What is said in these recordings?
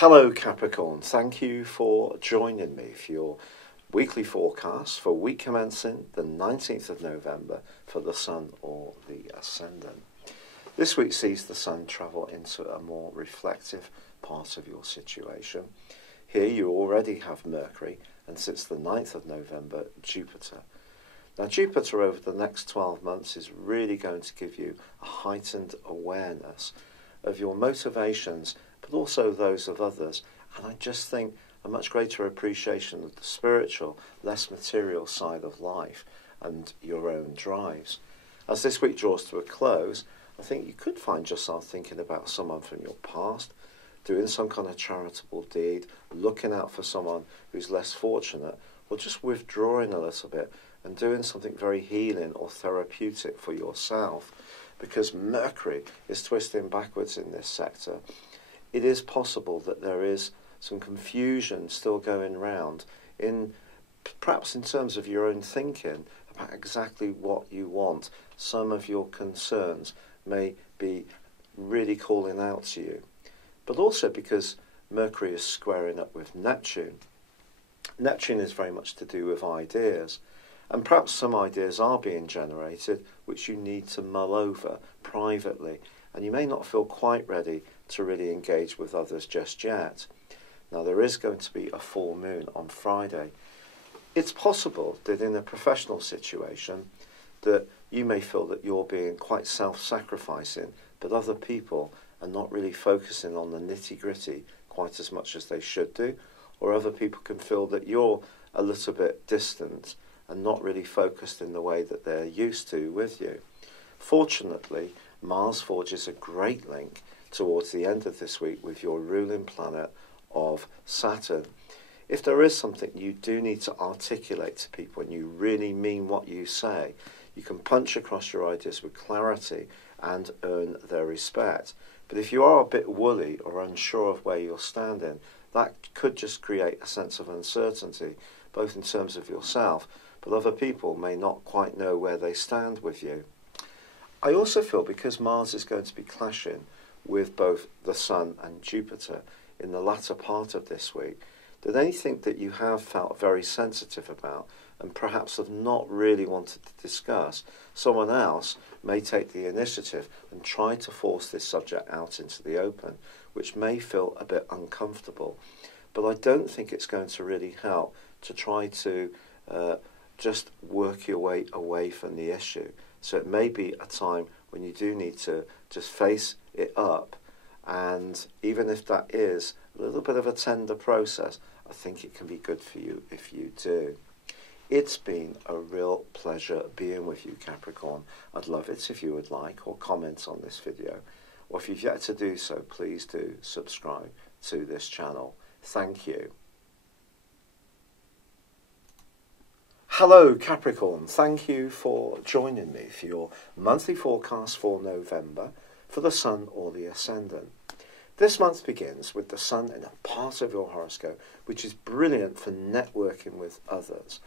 Hello Capricorn, thank you for joining me for your weekly forecast for week commencing the 19th of November for the Sun or the Ascendant. This week sees the Sun travel into a more reflective part of your situation. Here you already have Mercury, and since the 9th of November, Jupiter. Now Jupiter over the next 12 months is really going to give you a heightened awareness of your motivations, but also those of others, and I just think a much greater appreciation of the spiritual, less material side of life and your own drives. As this week draws to a close, I think you could find yourself thinking about someone from your past, doing some kind of charitable deed, looking out for someone who's less fortunate, or just withdrawing a little bit and doing something very healing or therapeutic for yourself. Because Mercury is twisting backwards in this sector, it is possible that there is some confusion still going round perhaps in terms of your own thinking about exactly what you want. Some of your concerns may be really calling out to you. But also because Mercury is squaring up with Neptune. Neptune is very much to do with ideas. And perhaps some ideas are being generated which you need to mull over privately. And you may not feel quite ready to really engage with others just yet. Now there is going to be a full moon on Friday. It's possible that in a professional situation that you may feel that you're being quite self-sacrificing, but other people are not really focusing on the nitty-gritty quite as much as they should do, or other people can feel that you're a little bit distant and not really focused in the way that they're used to with you. Fortunately, Mars forges a great link towards the end of this week with your ruling planet of Saturn. If there is something you do need to articulate to people and you really mean what you say, you can punch across your ideas with clarity and earn their respect. But if you are a bit woolly or unsure of where you're standing, that could just create a sense of uncertainty, both in terms of yourself, but other people may not quite know where they stand with you. I also feel because Mars is going to be clashing with both the Sun and Jupiter in the latter part of this week, that anything that you have felt very sensitive about and perhaps have not really wanted to discuss, someone else may take the initiative and try to force this subject out into the open, which may feel a bit uncomfortable. But I don't think it's going to really help to try to just work your way away from the issue. So it may be a time when you do need to just face it up, and even if that is a little bit of a tender process, I think it can be good for you if you do. It's been a real pleasure being with you, Capricorn. I'd love it if you would like or comment on this video, or if you've yet to do so, please do subscribe to this channel. Thank you. Hello Capricorn, thank you for joining me for your monthly forecast for November for the Sun or the Ascendant. This month begins with the Sun in a part of your horoscope which is brilliant for networking with others.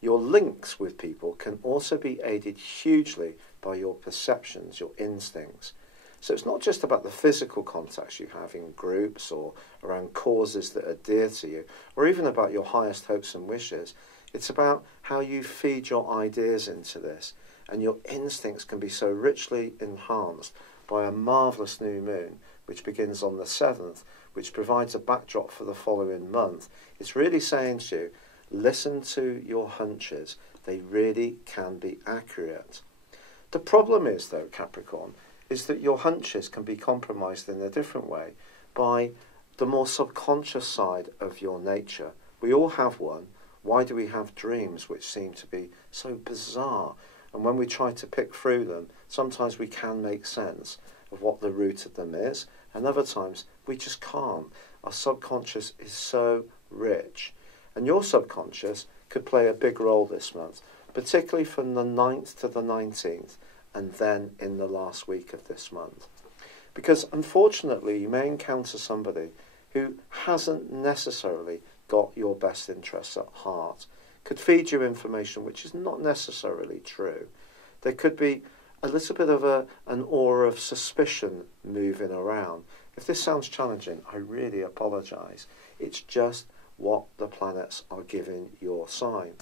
Your links with people can also be aided hugely by your perceptions, your instincts. So it's not just about the physical contacts you have in groups or around causes that are dear to you, or even about your highest hopes and wishes. It's about how you feed your ideas into this, and your instincts can be so richly enhanced by a marvellous new moon, which begins on the 7th, which provides a backdrop for the following month. It's really saying to you, listen to your hunches. They really can be accurate. The problem is, though, Capricorn, is that your hunches can be compromised in a different way by the more subconscious side of your nature. We all have one. Why do we have dreams which seem to be so bizarre? And when we try to pick through them, sometimes we can make sense of what the root of them is, and other times we just can't. Our subconscious is so rich. And your subconscious could play a big role this month, particularly from the 9th to the 19th, and then in the last week of this month. Because unfortunately, you may encounter somebody who hasn't necessarily got your best interests at heart, could feed you information which is not necessarily true. There could be a little bit of an aura of suspicion moving around. If this sounds challenging, I really apologise. It's just what the planets are giving your sign.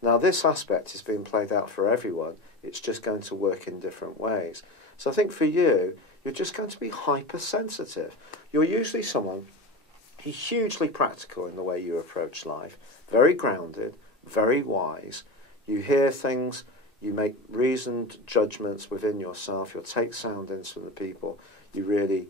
Now, this aspect is being played out for everyone. It's just going to work in different ways. So I think for you, you're just going to be hypersensitive. You're usually someone who's hugely practical in the way you approach life, very grounded, very wise. You hear things, you make reasoned judgments within yourself, you'll take soundings from the people you really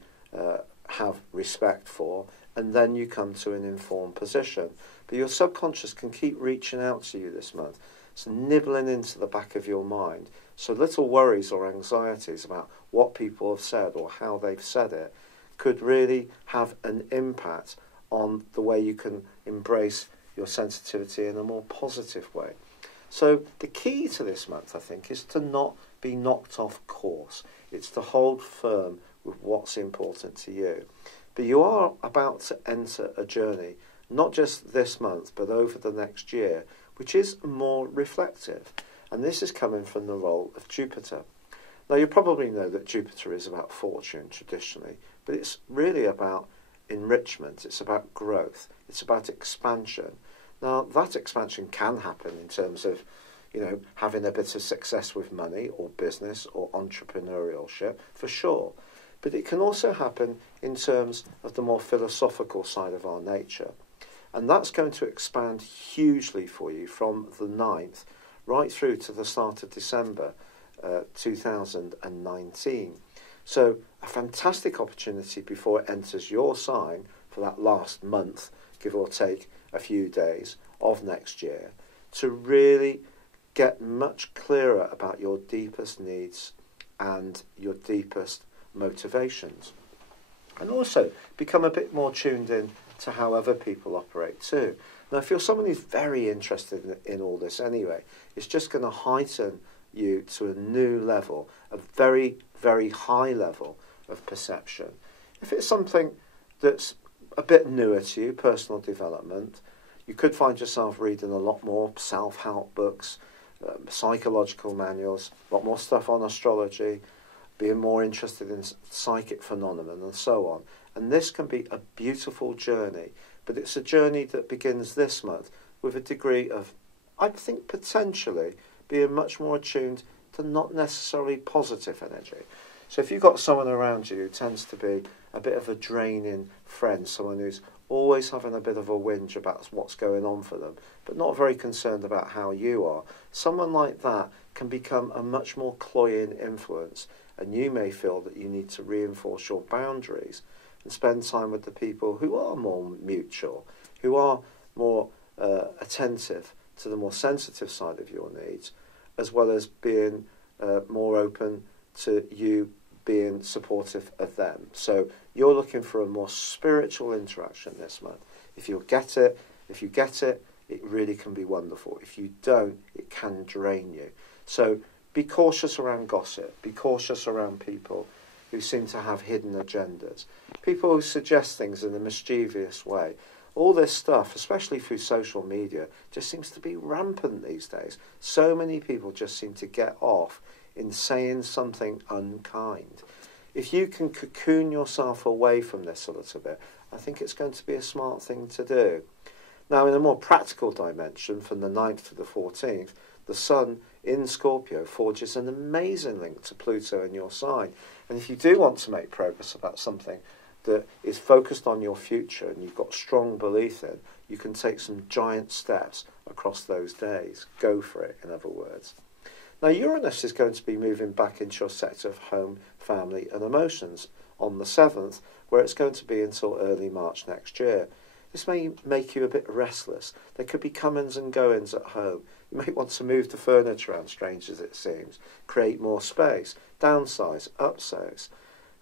have respect for, and then you come to an informed position. But your subconscious can keep reaching out to you this month. It's nibbling into the back of your mind. So little worries or anxieties about what people have said or how they've said it could really have an impact on the way you can embrace your sensitivity in a more positive way. So the key to this month, I think, is to not be knocked off course. It's to hold firm with what's important to you. But you are about to enter a journey, not just this month, but over the next year, which is more reflective. And this is coming from the role of Jupiter. Now, you probably know that Jupiter is about fortune traditionally, but it's really about enrichment. It's about growth. It's about expansion. Now, that expansion can happen in terms of, having a bit of success with money or business or entrepreneurship, for sure. But it can also happen in terms of the more philosophical side of our nature. And that's going to expand hugely for you from the 9th right through to the start of December 2019. So a fantastic opportunity before it enters your sign for that last month, give or take a few days of next year, to really get much clearer about your deepest needs and your deepest motivations. And also become a bit more tuned in to how other people operate too. Now, if you're someone who's very interested in all this anyway, it's just going to heighten you to a new level, a very, very high level of perception. If it's something that's a bit newer to you, personal development, you could find yourself reading a lot more self-help books, psychological manuals, a lot more stuff on astrology, being more interested in psychic phenomena and so on. And this can be a beautiful journey, but it's a journey that begins this month with a degree of, I think, potentially being much more attuned to not necessarily positive energy. So if you've got someone around you who tends to be a bit of a draining friend, someone who's always having a bit of a whinge about what's going on for them, but not very concerned about how you are, someone like that can become a much more cloying influence, and you may feel that you need to reinforce your boundaries and spend time with the people who are more mutual, who are more attentive to the more sensitive side of your needs, as well as being more open to you being supportive of them. So you're looking for a more spiritual interaction this month. If you get it, it really can be wonderful. If you don't, it can drain you. So be cautious around gossip. Be cautious around people who seem to have hidden agendas. People who suggest things in a mischievous way. All this stuff, especially through social media, just seems to be rampant these days. So many people just seem to get off in saying something unkind. If you can cocoon yourself away from this a little bit, I think it's going to be a smart thing to do. Now, in a more practical dimension, from the 9th to the 14th, the Sun in Scorpio forges an amazing link to Pluto in your sign. And if you do want to make progress about something that is focused on your future and you've got strong belief in, you can take some giant steps across those days. Go for it, in other words. Now, Uranus is going to be moving back into your sector of home, family and emotions on the 7th, where it's going to be until early March next year. This may make you a bit restless. There could be comings and goings at home. You may want to move the furniture around, strange as it seems, create more space, downsize, upsize,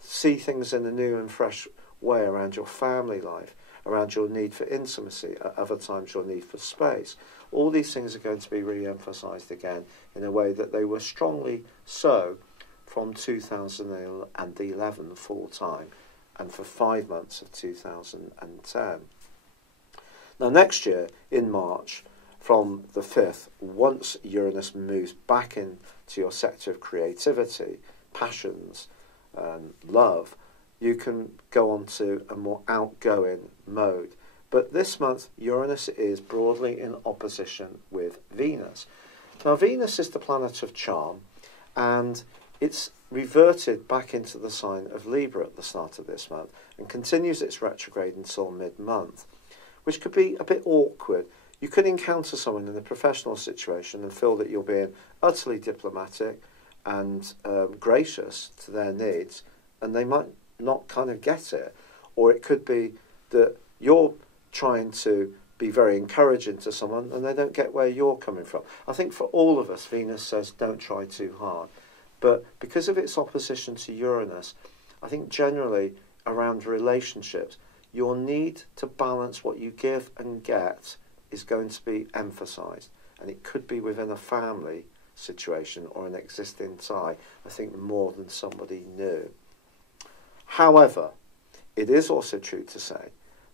see things in a new and fresh way around your family life, around your need for intimacy, at other times your need for space. All these things are going to be re-emphasised again in a way that they were strongly so from 2011 full time and for 5 months of 2010. Now next year, in March, from the 5th, once Uranus moves back into your sector of creativity, passions, and love, you can go on to a more outgoing mode. But this month, Uranus is broadly in opposition with Venus. Now, Venus is the planet of charm, and it's reverted back into the sign of Libra at the start of this month and continues its retrograde until mid-month, which could be a bit awkward. You could encounter someone in a professional situation and feel that you're being utterly diplomatic and gracious to their needs, and they might not kind of get it. Or it could be that you're trying to be very encouraging to someone and they don't get where you're coming from. I think for all of us, Venus says don't try too hard. But because of its opposition to Uranus, I think generally around relationships, your need to balance what you give and get is going to be emphasised. And it could be within a family situation or an existing tie, I think more than somebody new. However, it is also true to say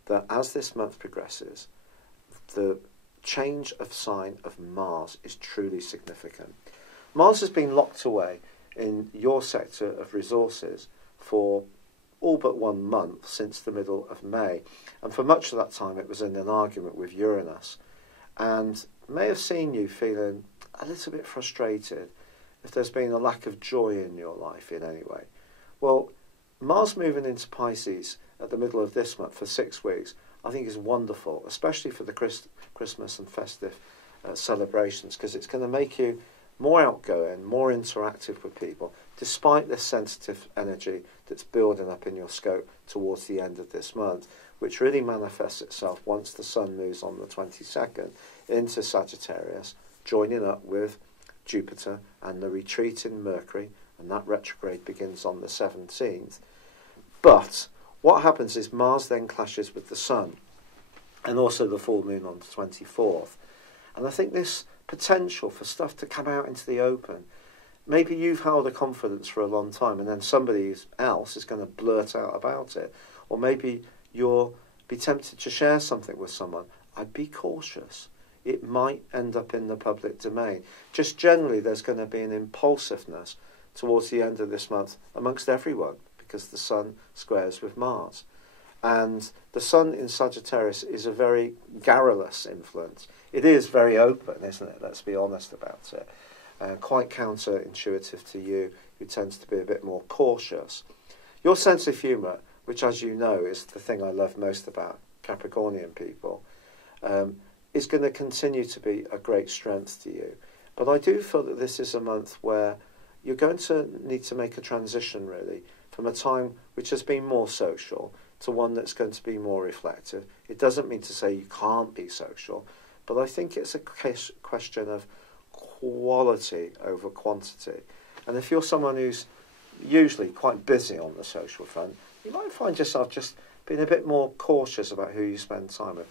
that as this month progresses, the change of sign of Mars is truly significant. Mars has been locked away in your sector of resources for all but 1 month since the middle of May. And for much of that time it was in an argument with Uranus, and may have seen you feeling a little bit frustrated if there's been a lack of joy in your life in any way. Well, Mars moving into Pisces at the middle of this month for 6 weeks, I think is wonderful, especially for the Christmas and festive celebrations, because it's going to make you more outgoing, more interactive with people, despite this sensitive energy that's building up in your scope towards the end of this month, which really manifests itself once the Sun moves on the 22nd into Sagittarius, joining up with Jupiter and the retreating Mercury, and that retrograde begins on the 17th. But what happens is Mars then clashes with the Sun, and also the full moon on the 24th. And I think this potential for stuff to come out into the open, maybe you've held a confidence for a long time and then somebody else is going to blurt out about it, or maybe you'll be tempted to share something with someone. I'd be cautious. It might end up in the public domain. Just generally there's going to be an impulsiveness towards the end of this month amongst everyone, because the Sun squares with Mars. And the Sun in Sagittarius is a very garrulous influence. It is very open, isn't it? Let's be honest about it. Quite counterintuitive to you, who tends to be a bit more cautious. Your sense of humour, which as you know is the thing I love most about Capricornian people, is going to continue to be a great strength to you. But I do feel that this is a month where you're going to need to make a transition, really, from a time which has been more social to one that's going to be more reflective. It doesn't mean to say you can't be social, but I think it's a question of quality over quantity. And if you're someone who's usually quite busy on the social front, you might find yourself just being a bit more cautious about who you spend time with.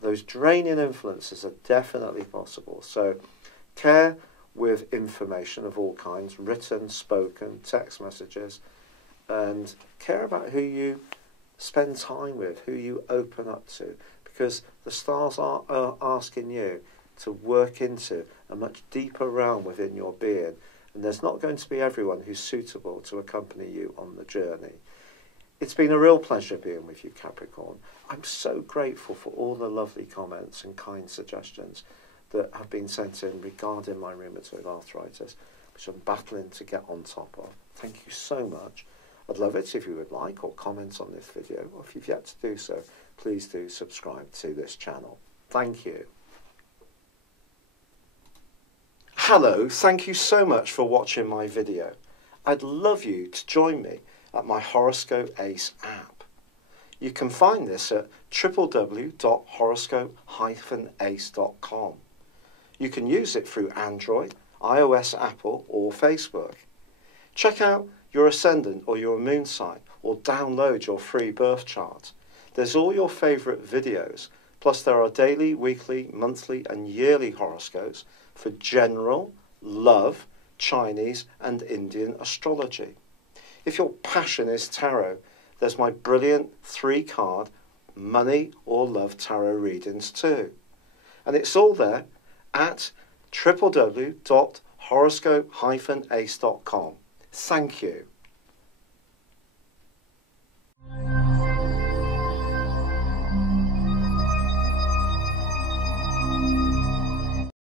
Those draining influences are definitely possible. So care with information of all kinds, written, spoken, text messages, and care about who you spend time with, who you open up to, because the stars are asking you to work into a much deeper realm within your being, and there's not going to be everyone who's suitable to accompany you on the journey. It's been a real pleasure being with you, Capricorn. I'm so grateful for all the lovely comments and kind suggestions that have been sent in regarding my rheumatoid arthritis, which I'm battling to get on top of. Thank you so much. I'd love it if you would like or comment on this video, or if you've yet to do so, please do subscribe to this channel. Thank you. Hello, thank you so much for watching my video. I'd love you to join me at my Horoscope Ace app. You can find this at www.horoscope-ace.com. You can use it through Android, iOS, Apple or Facebook. Check out your ascendant or your moon sign, or download your free birth chart. There's all your favourite videos, plus there are daily, weekly, monthly and yearly horoscopes for general, love, Chinese and Indian astrology. If your passion is tarot, there's my brilliant 3-card money or love tarot readings too. And it's all there at www.horoscope-ace.com. Thank you.